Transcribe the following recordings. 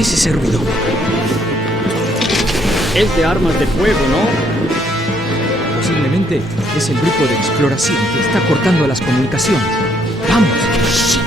¿Qué es ese ruido? Es de armas de fuego, ¿no? Posiblemente es el grupo de exploración que está cortando las comunicaciones. ¡Vamos! ¡Shit!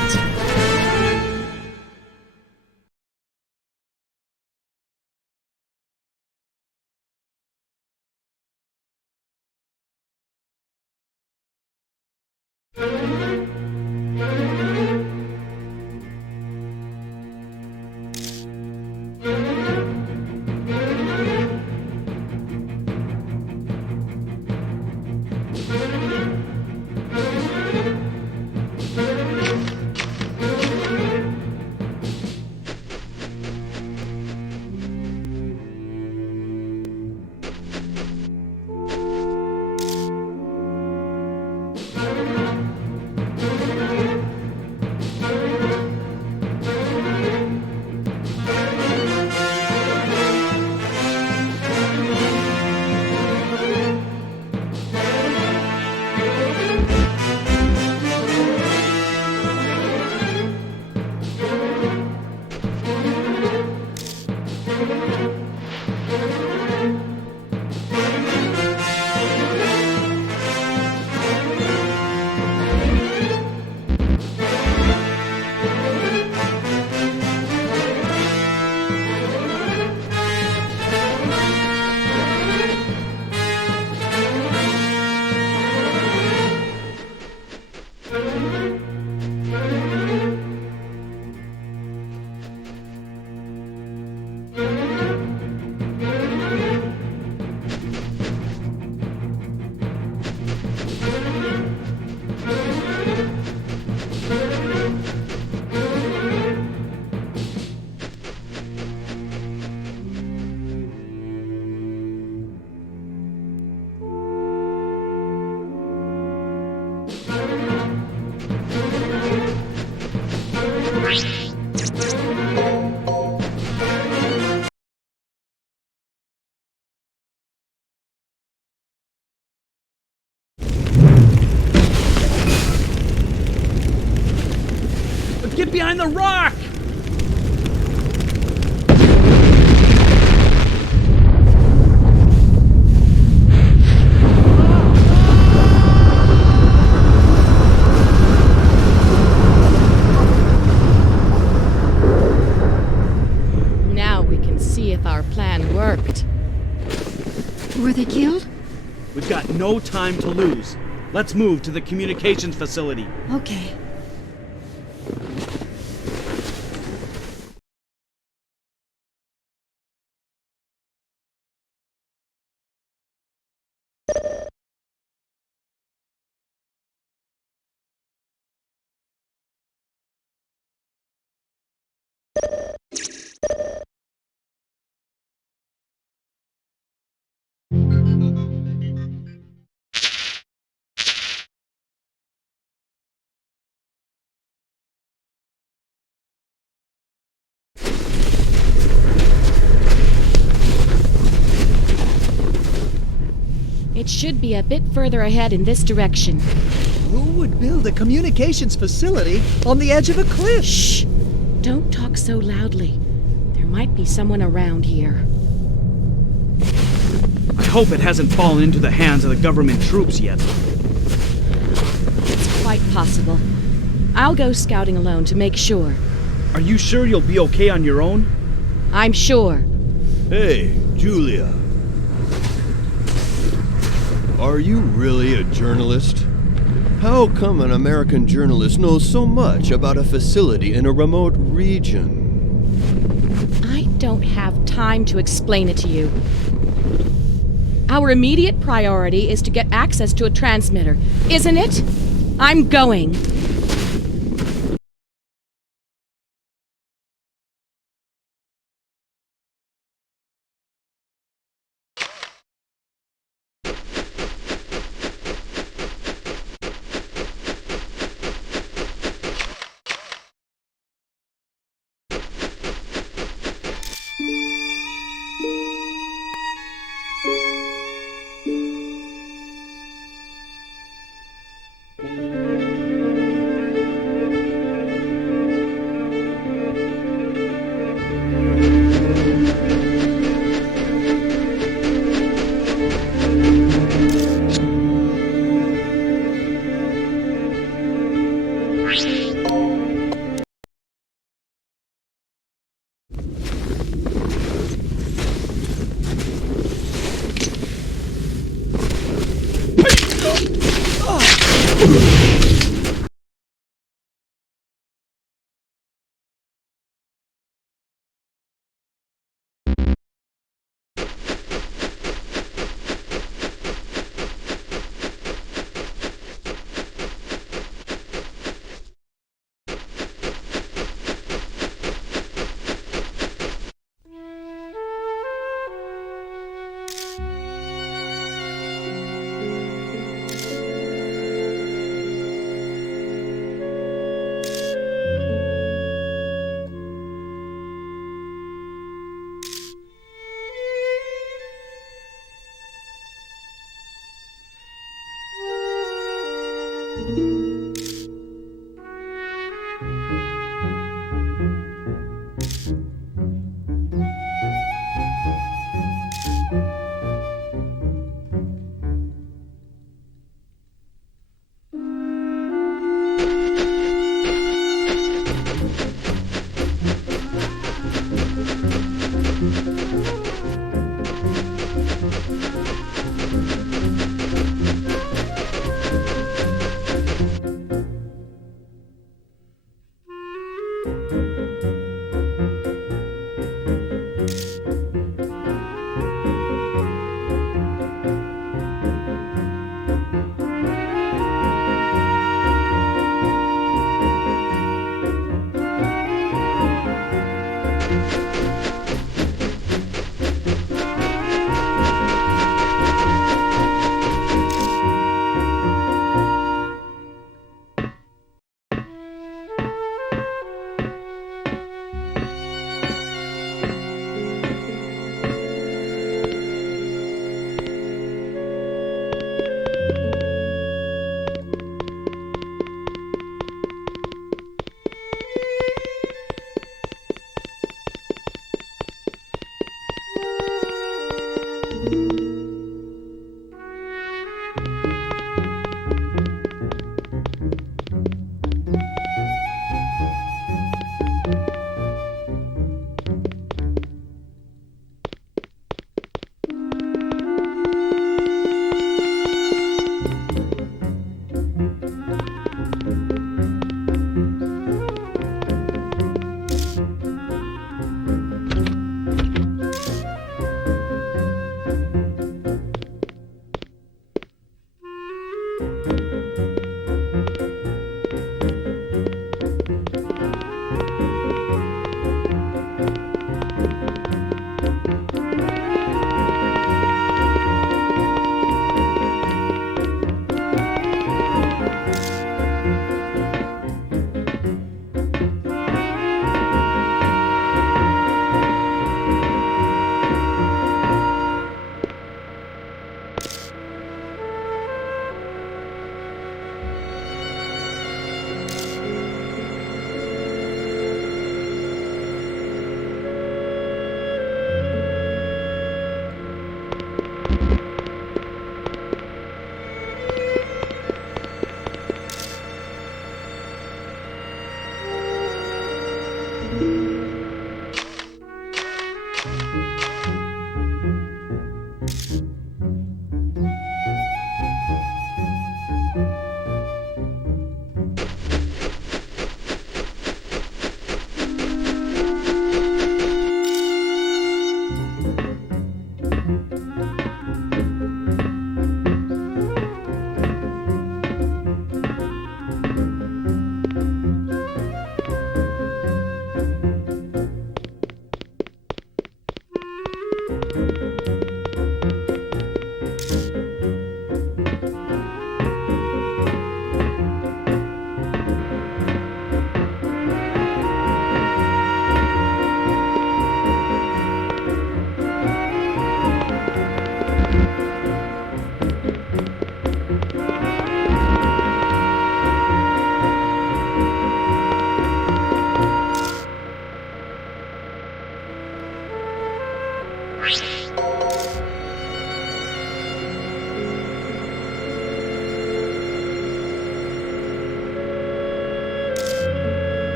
Get behind the rock! Now we can see if our plan worked. Were they killed? We've got no time to lose. Let's move to the communications facility. Okay. It should be a bit further ahead in this direction. Who would build a communications facility on the edge of a cliff? Shh! Don't talk so loudly. There might be someone around here. I hope it hasn't fallen into the hands of the government troops yet. It's quite possible. I'll go scouting alone to make sure. Are you sure you'll be okay on your own? I'm sure. Hey, Julia. Are you really a journalist? How come an American journalist knows so much about a facility in a remote region? I don't have time to explain it to you. Our immediate priority is to get access to a transmitter, isn't it? I'm going.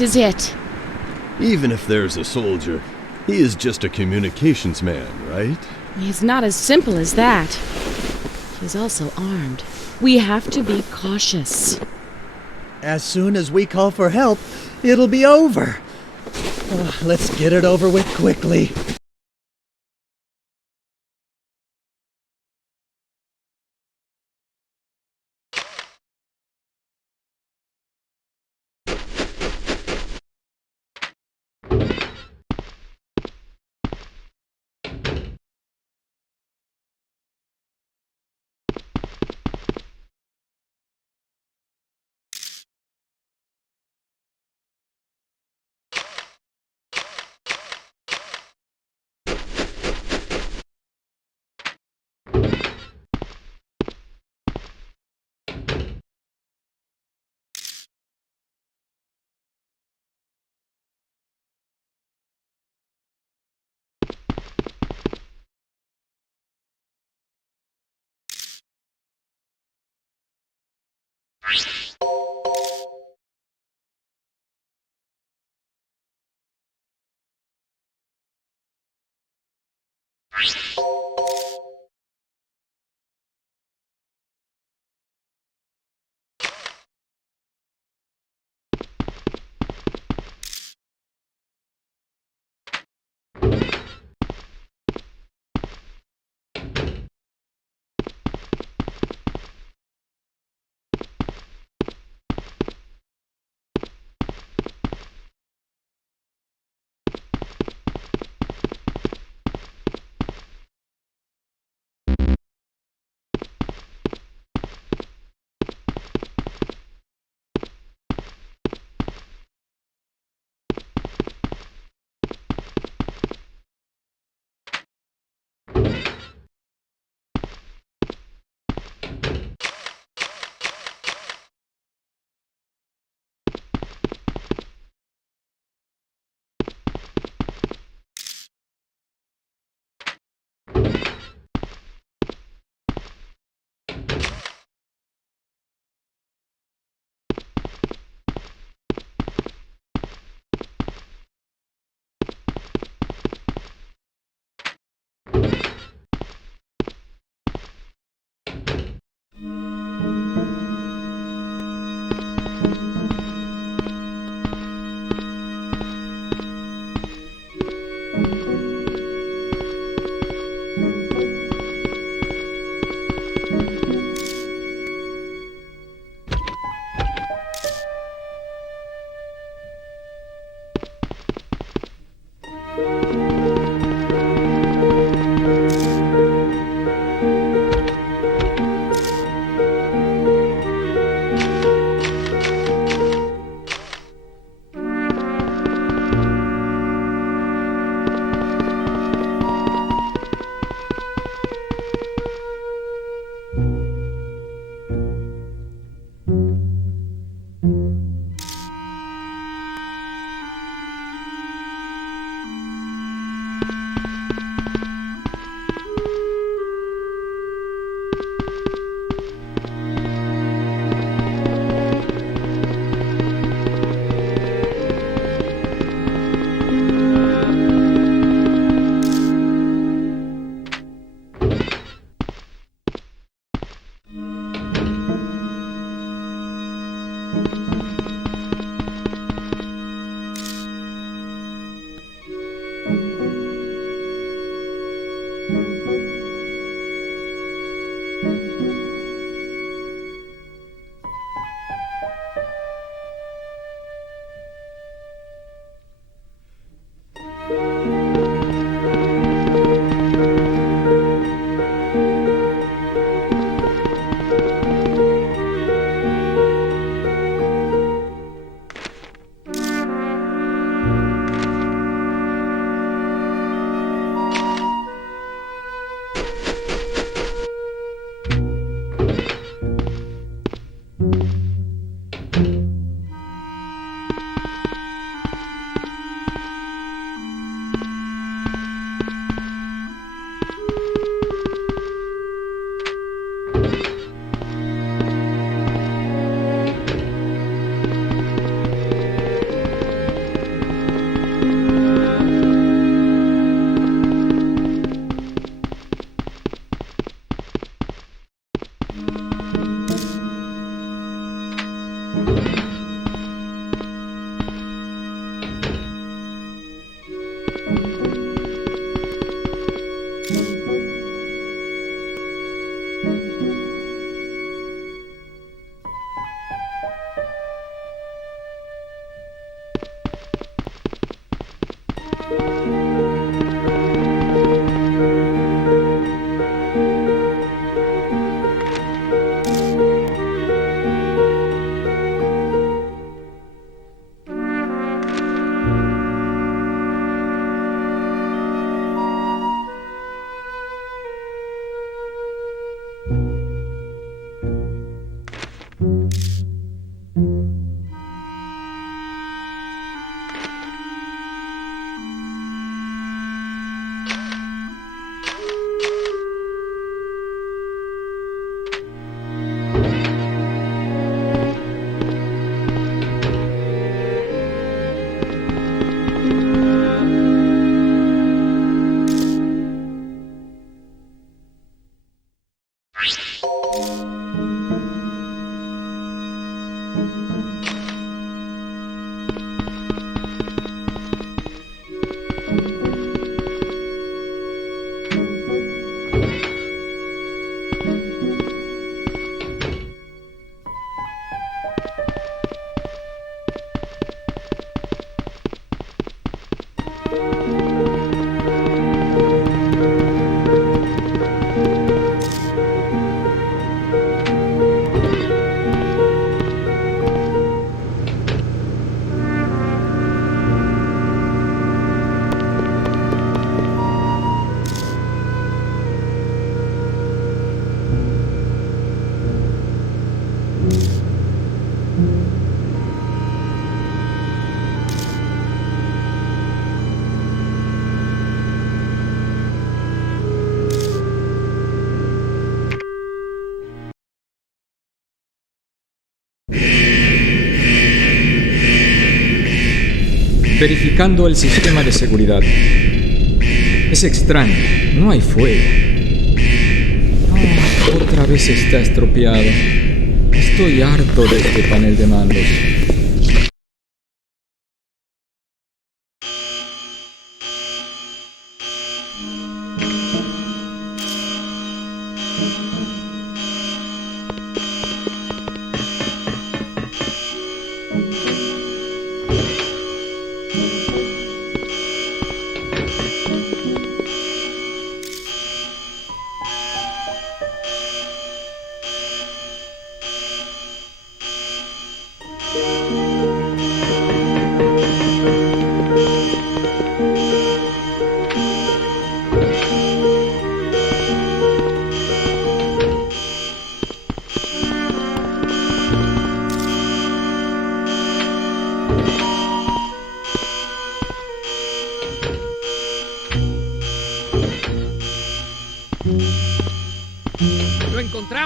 This is it. Even if there's a soldier, he is just a communications man, right? He's not as simple as that. He's also armed. We have to be cautious. As soon as we call for help, it'll be over. Let's get it over with quickly. Verificando el sistema de seguridad. Es extraño, no hay fuego. Otra vez está estropeado. Estoy harto de este panel de mandos.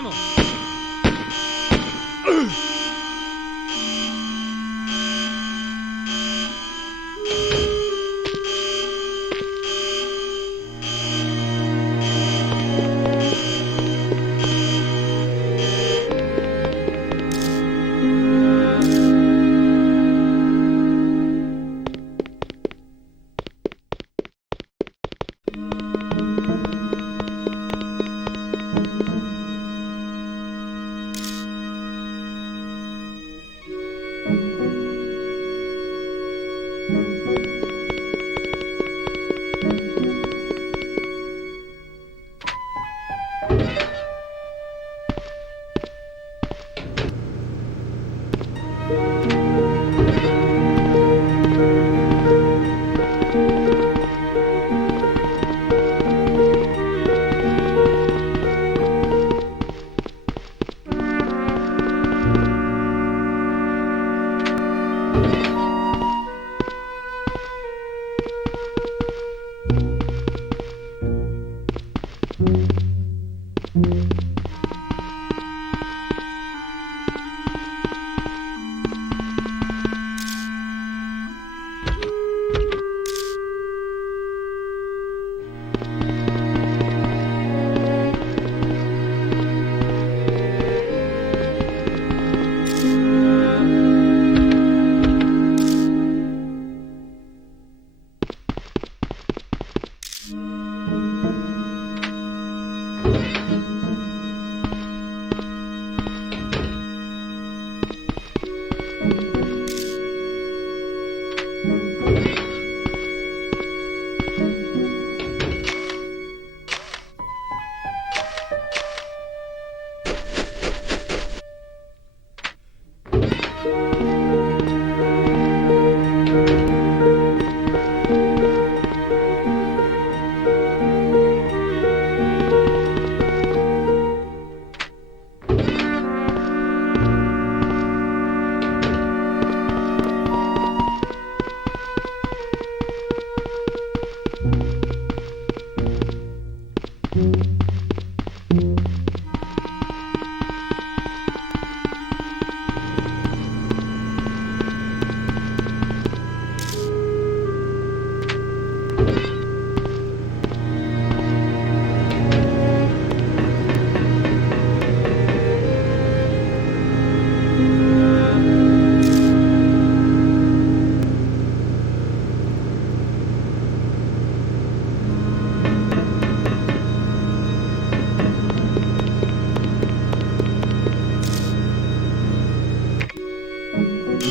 ¡Vamos!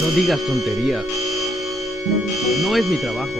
No digas tonterías. No es mi trabajo.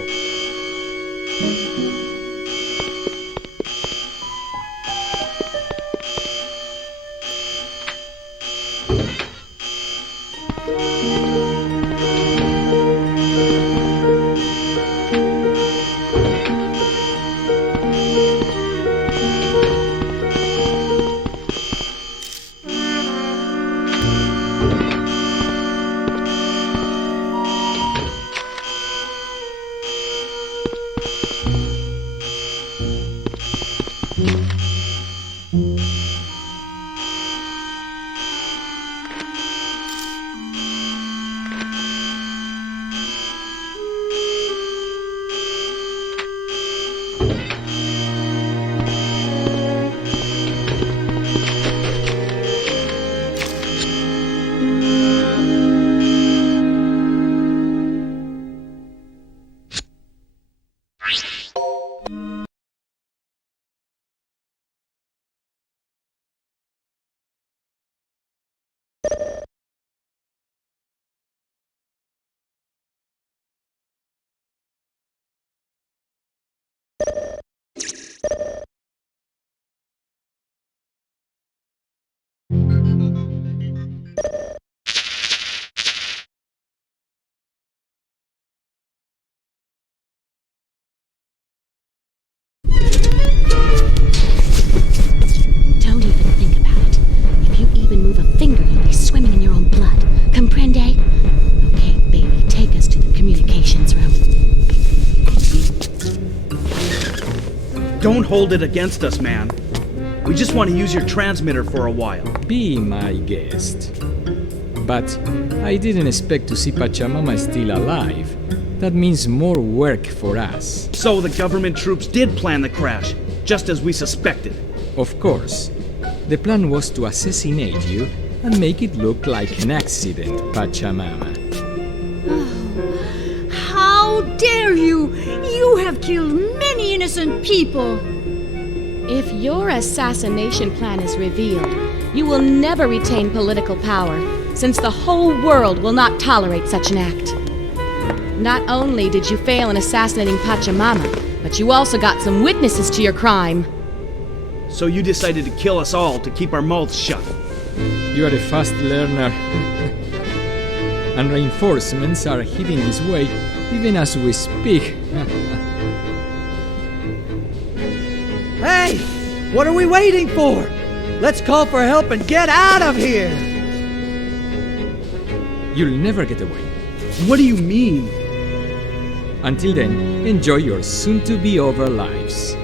Don't even think about it. If you even move a finger, you'll be swimming in your own blood. Comprende? Okay, baby, take us to the communications room. Don't hold it against us, man. We just want to use your transmitter for a while. Be my guest. But I didn't expect to see Pachamama still alive. That means more work for us. So the government troops did plan the crash, just as we suspected. Of course. The plan was to assassinate you and make it look like an accident, Pachamama. How dare you! You have killed many innocent people! If your assassination plan is revealed, you will never retain political power, since the whole world will not tolerate such an act. Not only did you fail in assassinating Pachamama, but you also got some witnesses to your crime. So you decided to kill us all to keep our mouths shut. You are a fast learner. And reinforcements are heading this way even as we speak. Hey! What are we waiting for? Let's call for help and get out of here! You'll never get away. What do you mean? Until then, enjoy your soon-to-be-over lives.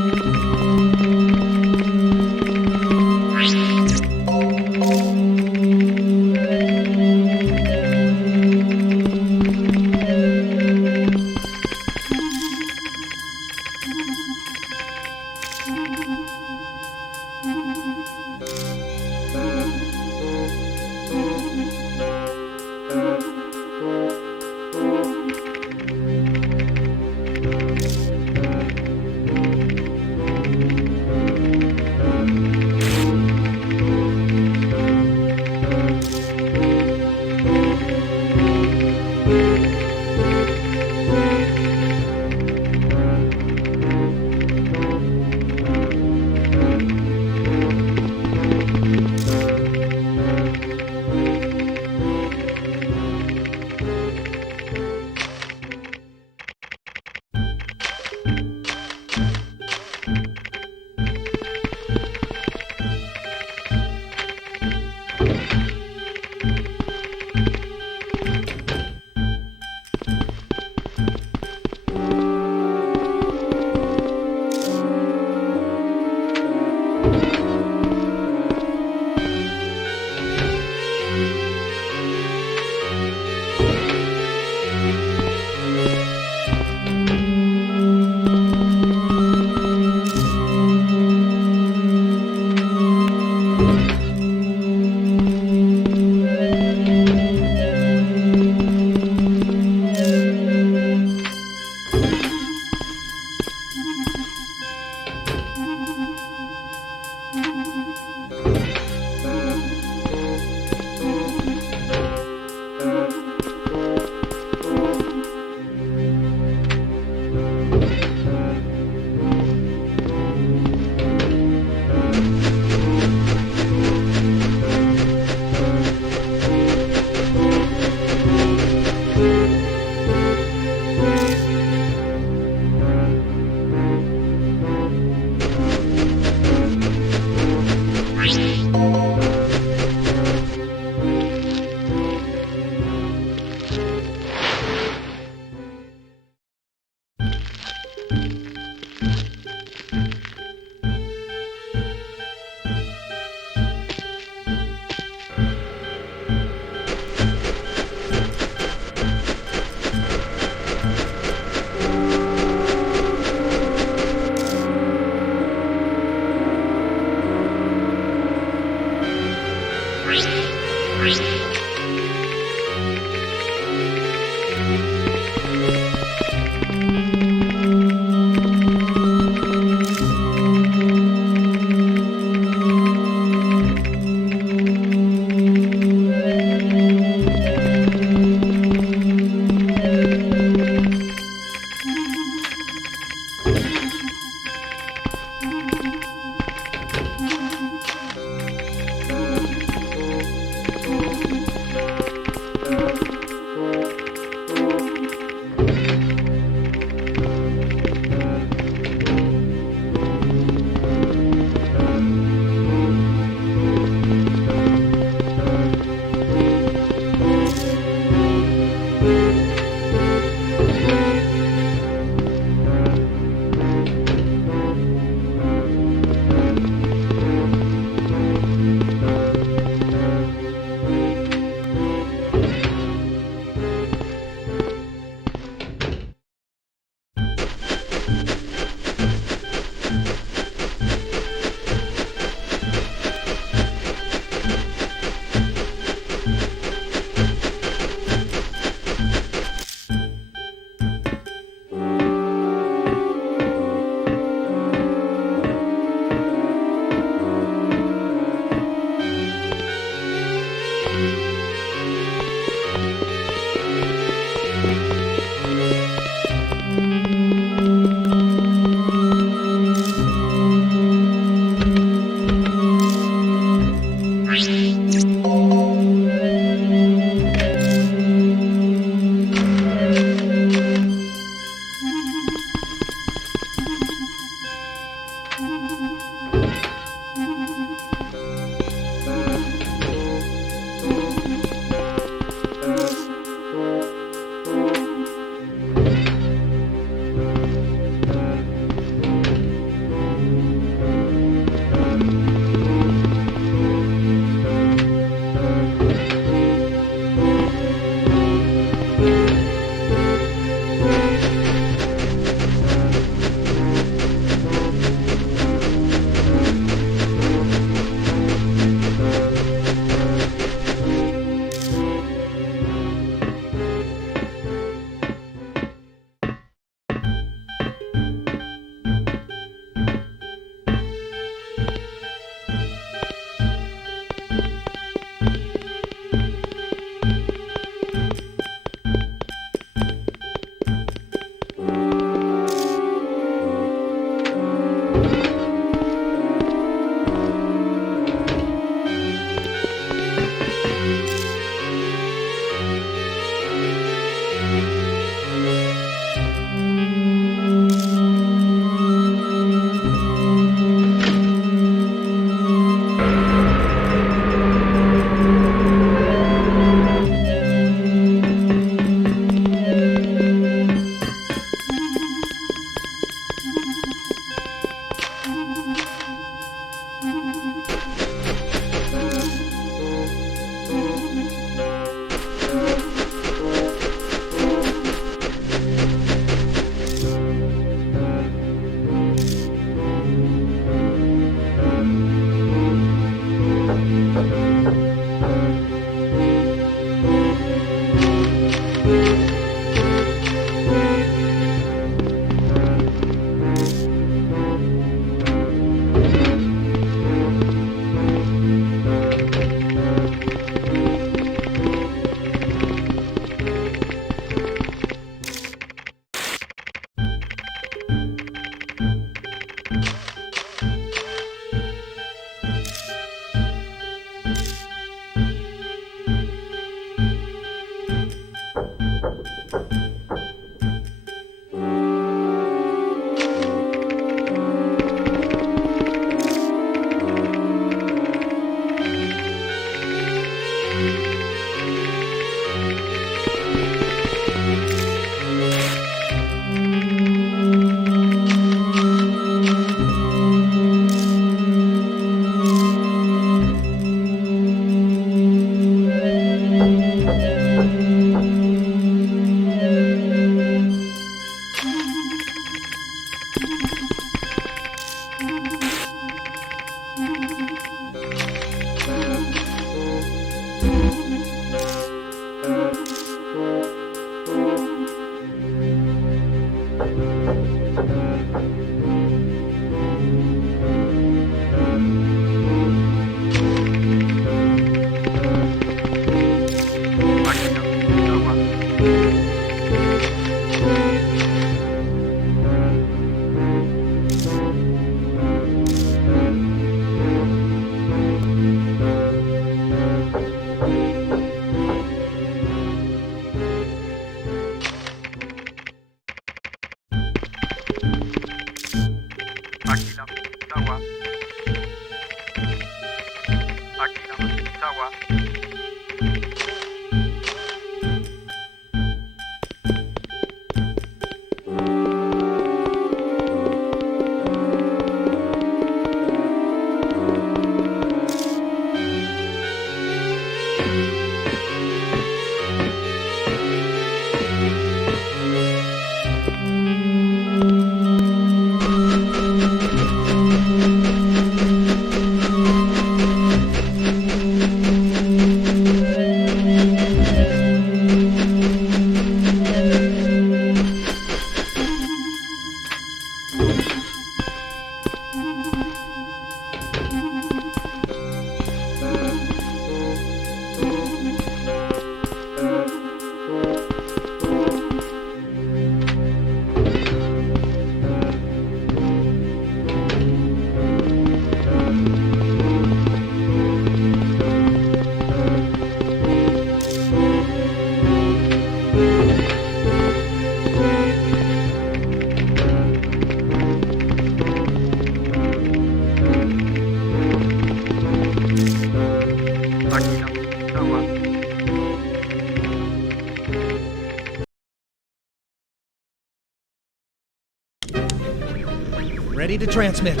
Ready to transmit.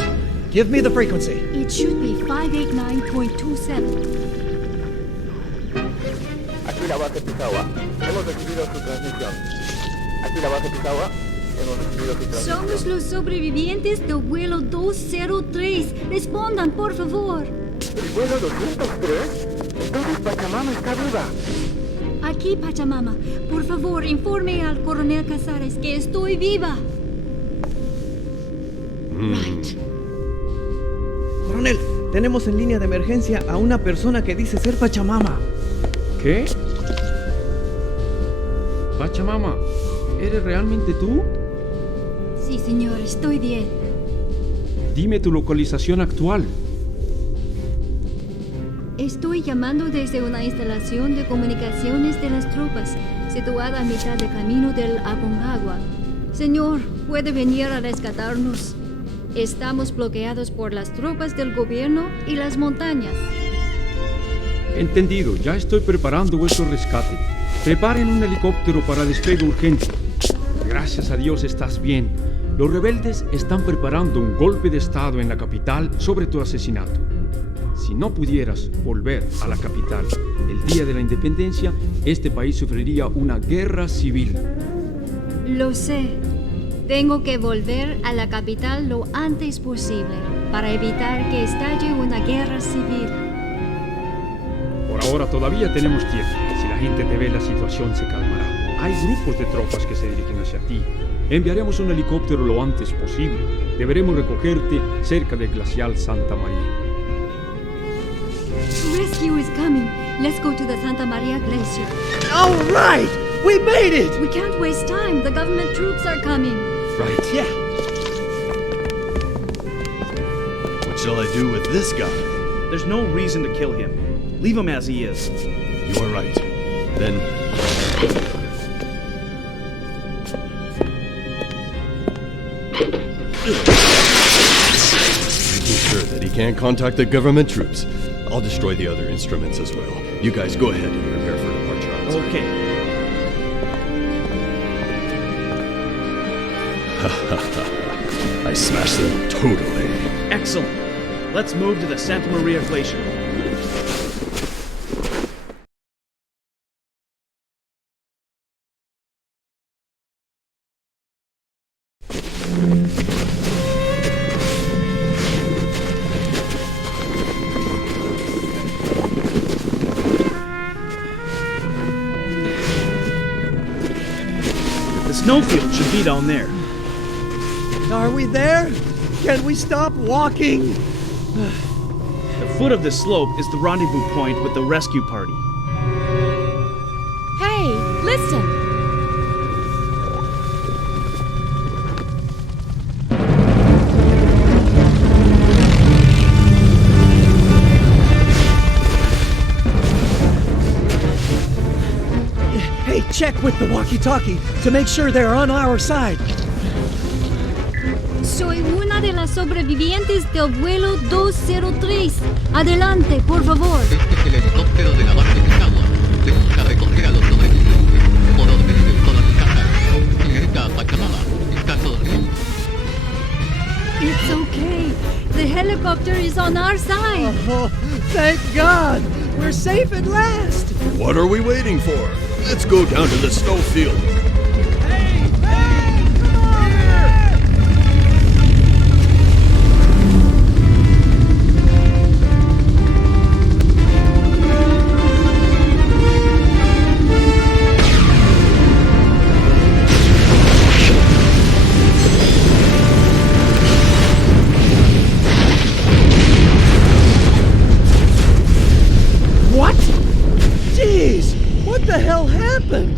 Give me the frequency. It should be 589.27. Aquí la base Pisagua. Hemos recibido su transmisión. Aquí la base Pisagua. Hemos recibido su transmisión. Somos los sobrevivientes del vuelo 203. Respondan, por favor. ¿El vuelo 203? Entonces Pachamama está viva. Aquí, Pachamama. Por favor, informe al coronel Casares que estoy viva. Right. Coronel, tenemos en línea de emergencia a una persona que dice ser Pachamama. ¿Qué? Pachamama, ¿eres realmente tú? Sí, señor, estoy bien. Dime tu localización actual. Estoy llamando desde una instalación de comunicaciones de las tropas, situada a mitad de camino del Aconcagua. Señor, ¿puede venir a rescatarnos? Estamos bloqueados por las tropas del gobierno y las montañas. Entendido, ya estoy preparando vuestro rescate. Preparen un helicóptero para despegue urgente. Gracias a Dios estás bien. Los rebeldes están preparando un golpe de estado en la capital sobre tu asesinato. Si no pudieras volver a la capital el día de la independencia, este país sufriría una guerra civil. Lo sé. Tengo que volver a la capital lo antes posible para evitar que estalle una guerra civil. Por ahora todavía tenemos tiempo. Si la gente te ve, la situación se calmará. Hay grupos de tropas que se dirigen hacia ti. Enviaremos un helicóptero lo antes posible. Deberemos recogerte cerca del glacial Santa María. Rescue is coming. Let's go to the Santa Maria Glacier. All right! We made it! We can't waste time. The government troops are coming. Right. Yeah. What shall I do with this guy? There's no reason to kill him. Leave him as he is. You are right. Then... making sure that he can't contact the government troops. I'll destroy the other instruments as well. You guys go ahead and prepare for departure outside. Okay. I smashed them totally. Excellent. Let's move to the Santa Maria Glacier. The snowfield should be down there. Are we there? Can we stop walking? The foot of the slope is the rendezvous point with the rescue party. Hey, listen. Hey, check with the walkie-talkie to make sure they're on our side. Soy una de las sobrevivientes del vuelo 203. Adelante, por favor. Este es el helicóptero de la base de Aconcagua. Le busca recoger a los sobrevivientes. Por orden del coronel Casares. Señorita Pachamama, está todo bien. It's okay. The helicopter is on our side. Oh, thank God! We're safe at last! What are we waiting for? Let's go down to the snowfield. What? Jeez! What the hell happened?